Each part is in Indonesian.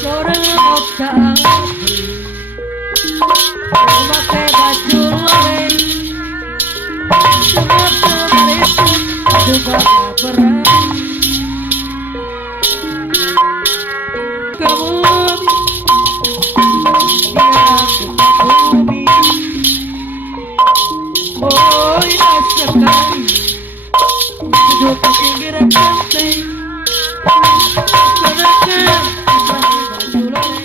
Sore otak memakai baju loreng, semua itu juga gak berani. Kamu biar bumi, oh indah sekali duduk di pinggiran pantai, kenakan baju loreng.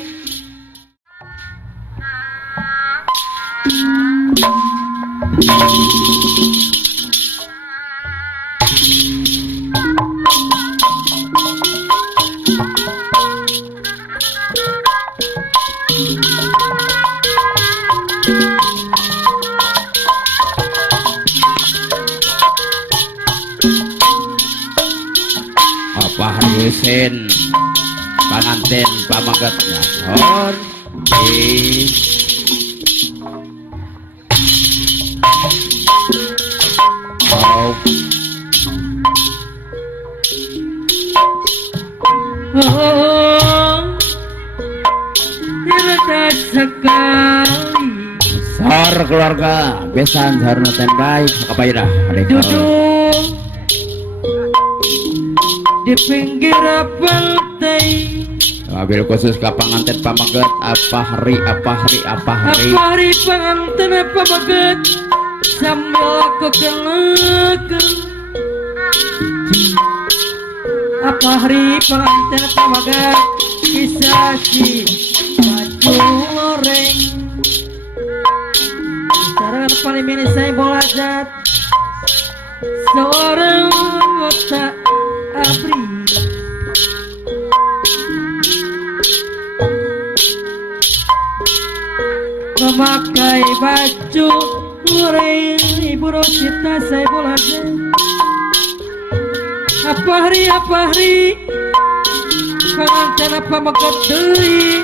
Apa Husin panganten pamagatnya hor di oh Oh, indah sekali sor keluarga besan sarana ten baik apa ya dah duduk di pinggir pantai. mobil khusus ke panganten pamagat apa hari Apa hari pengantin apa baget sambil aku kenalkan. Apa hari pengantin apa baget bisa si baju loreng. Sekarang paling ini saya bola zat seorang otak abri. Memakai baju loreng, Ibu Rosita saya bolaga. Apa hari pengantin apa mengerti.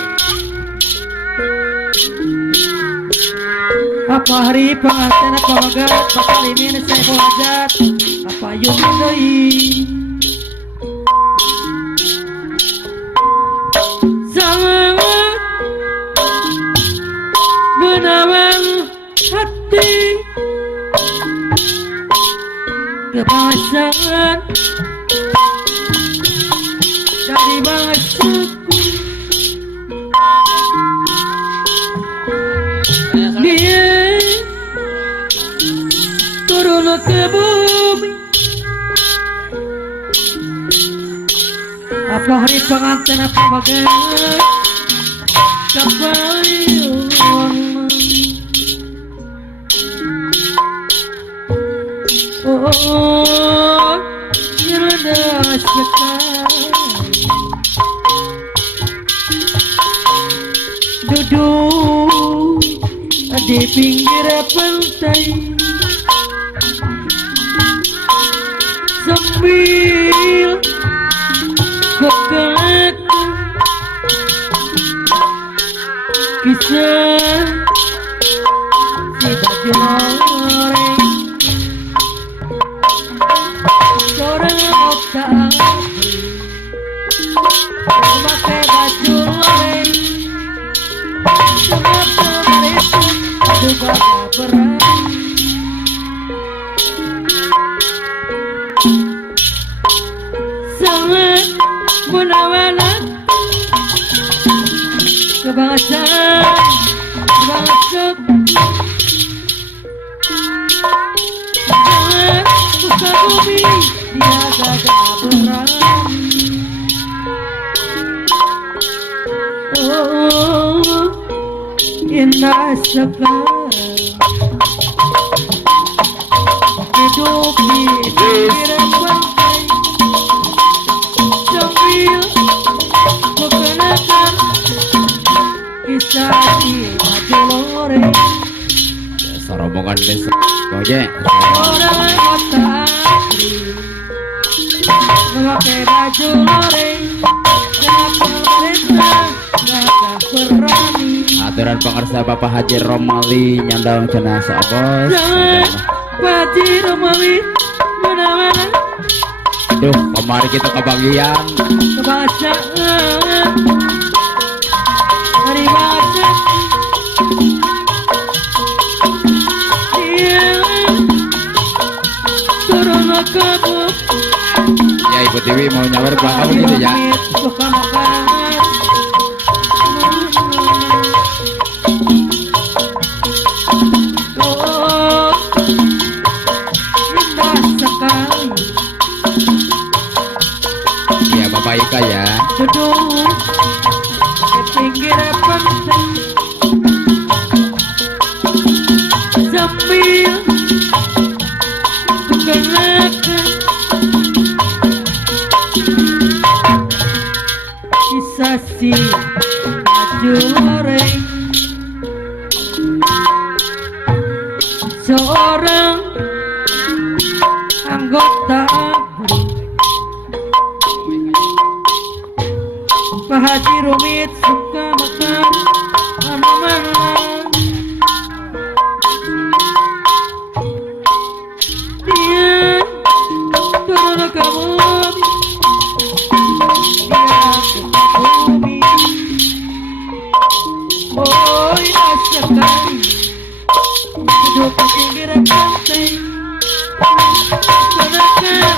Apa hari pengantin apa megat bakal ini saya bolaga. Apa yung doi sangat menawan hati kebangsaan dari bangsaku. Dia turun ke bumi. Apa hari pengantin apa bagai kapayuan. Oh, indah sekali duduk di pinggir pantai sambil kekelakan kisah si baju loreng. Seorang otak memakai baju loreng, semua itu juga gak berani. Sangat menawan kebangsaan bangsaku. Sangat buka bumi dia gagah berani. Oh, indah sekali hidup di pinggiran pantai sambil mengenakan kisah di baju loreng. rombongan desa Gojek Orang otak memakai baju loreng, kenapa mereka gak berani. aturan pengarsa Bapak Haji Romali nyandang jenazah bos. Haji Romali mana-mana. Duh, kemarin kita kebagian Kebangsaan Dewi mau nyawer belakang gitu ya. Rumit suka makan. Oh, indah sekali Iya Bapak Ika ya. duduk di pinggir pantai sambil mengenakan kisah si baju goreng seorang anggota Pak Haji Rumit suka makan mana-mana. Dia turun ke bumi, dia ke bumi. Oh indah sekali duduk di pinggir pantai, kenakan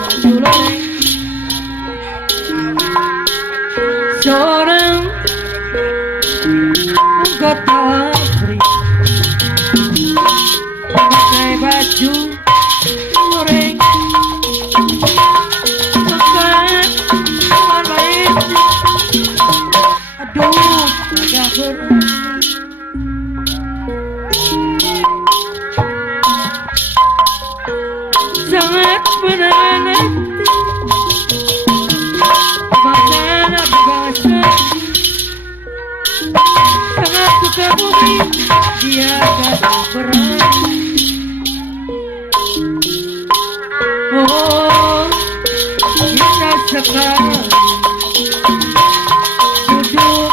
baju loreng. Seorang anggota ABRI pakai baju goreng makan teman baik. Aduh agak berat sangat menanti makanan bahasa sangat suka bumi dia gak berani. Oh indah sekali duduk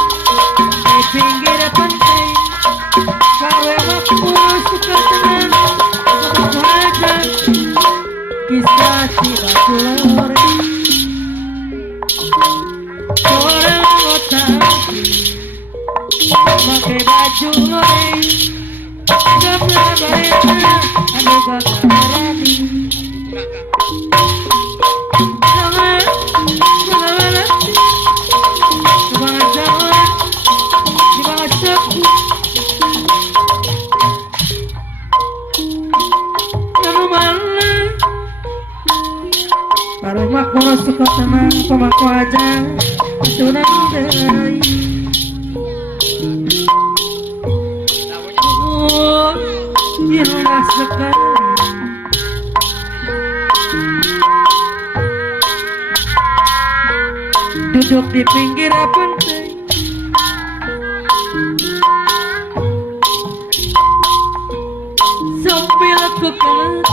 di pinggir pantai kalau aku suka tenang aku aja kisah si baju loreng. Seorang anggota pakai baju loreng gak pernah baiknya anu gak berani sangat mengalami kebahagiaan di masaku yang mana baru aku suka tenang pemaku aja turun dari oh indah sekali duduk di pinggir pantai sambil aku kenakan